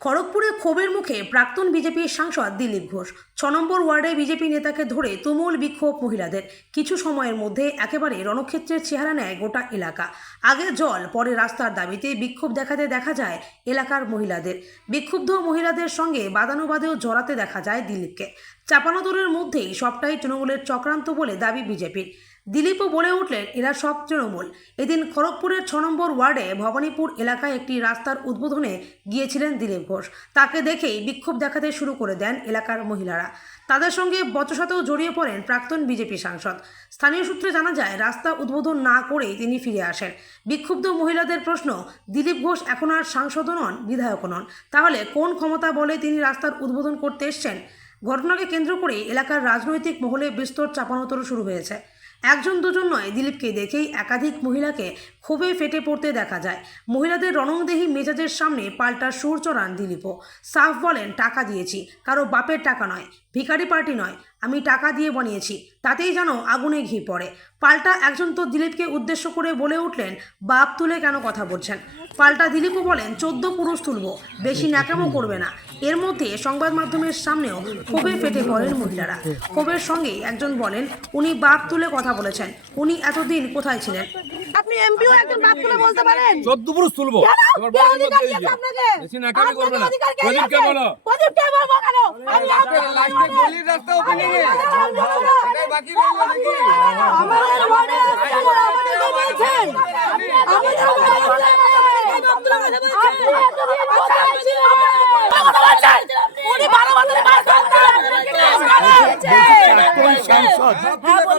খড়গপুরে ক্ষোভের মুখে প্রাক্তন বিজেপির সাংসদ দিলীপ ঘোষ। ছ নম্বর ওয়ার্ডে বিজেপি নেতাকে ধরে তুমুল বিক্ষোভ মহিলাদের। কিছু সময়ের মধ্যে একেবারে রণক্ষেত্রের চেহারা নেয় গোটা এলাকা। আগে জল, পরে রাস্তার দাবিতে বিক্ষোভ দেখাতে দেখা যায় এলাকার মহিলাদের। বিক্ষুব্ধ মহিলাদের সঙ্গে বাদানুবাদেও জড়াতে দেখা যায় দিলীপকে। চাপানোদরের মধ্যেই সবটাই তৃণমূলের চক্রান্ত বলে দাবি বিজেপির। দিলীপও বলে উঠলেন, এরা সব তৃণমূল। এদিন খড়গপুরের ছ নম্বর ওয়ার্ডে ভবানীপুর এলাকায় একটি রাস্তার উদ্বোধনে গিয়েছিলেন দিলীপ ঘোষ। তাকে দেখেই বিক্ষোভ দেখাতে শুরু করে দেন এলাকার মহিলারা। তাদের সঙ্গে বচসাতেও জড়িয়ে পড়েন প্রাক্তন বিজেপি সাংসদ। স্থানীয় সূত্রে জানা যায়, রাস্তা উদ্বোধন না করেই তিনি ফিরে আসেন। বিক্ষুব্ধ মহিলাদের প্রশ্ন, দিলীপ ঘোষ এখন আর সাংসদও নন, বিধায়কও নন? তাহলে কোন ক্ষমতা বলে তিনি রাস্তার উদ্বোধন করতে এসছেন? ঘটনাকে কেন্দ্র করে এলাকার রাজনৈতিক মহলে বিস্তর চাপানোতর শুরু হয়েছে। একজন দুজন নয়, দিলীপকে দেখেই একাধিক মহিলাকে ক্ষোভে ফেটে পড়তে দেখা যায়। মহিলাদের রণংদেহী মেজাজের সামনে পাল্টার সুর চড়ান দিলীপও। সাফ বলেন, টাকা দিয়েছি। কারও বাপের টাকা নয়। ভিকারি পার্টি নয়। আমি টাকা দিয়ে বানিয়েছি তাতেই যেন আগুনে ঘি পড়ে। পাল্টা একজন তো দিলীপকে উদ্দেশ্য করে বলে উঠলেন বাপ তুলে কেন কথা বলছেন? পাল্টা দিলীপও বলেন চোদ্দ পুরুষ তুলব বেশি ন্যাকামো করবে না। এর মধ্যে সংবাদ মাধ্যমের সামনেও ক্ষোভে ফেটে পড়েন মহিলারা। ক্ষোভের সঙ্গেই একজন বলেন উনি বাপ তুলে কথা বলেছেন। উনি এতদিন কোথায় ছিলেন? আপনি এমপিও একজন বাপ তুলে বলতে পারেন? চোদ্দ পুরুষ তুলবো? বেশি করবে না। প্রদীপকে বলো। প্রদীপকে বলব কেন? আমি আমাদের ওয়ার্ডে বলছেন। আমাদের ওয়ার্ডে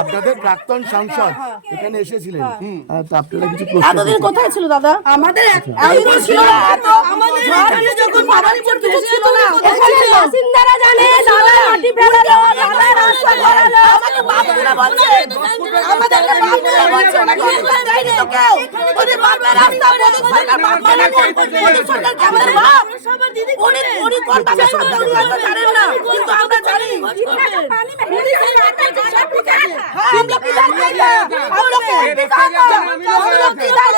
আপনাদের প্রাক্তন সাংসদ এখানে এসেছিলেন। হ্যাঁ, আপনারা কিছু এতদিন কোথায় ছিল দাদা? আমাদের ছিল না আমাদের যখন কিছু ছিল না জানে আমাকে বাপ বলছে আমাদেরকে বাপ বলছে ওনাকে অধিকার দেয়নি তো কেউ। ওদের বাপের রাস্তা মোদী সরকার বাপ মানে মোদী সরকার কি আমাদের বাপ। উনি উনি কোন বাপের সন্তান উনি জানেন না কিন্তু আমরা জানি কি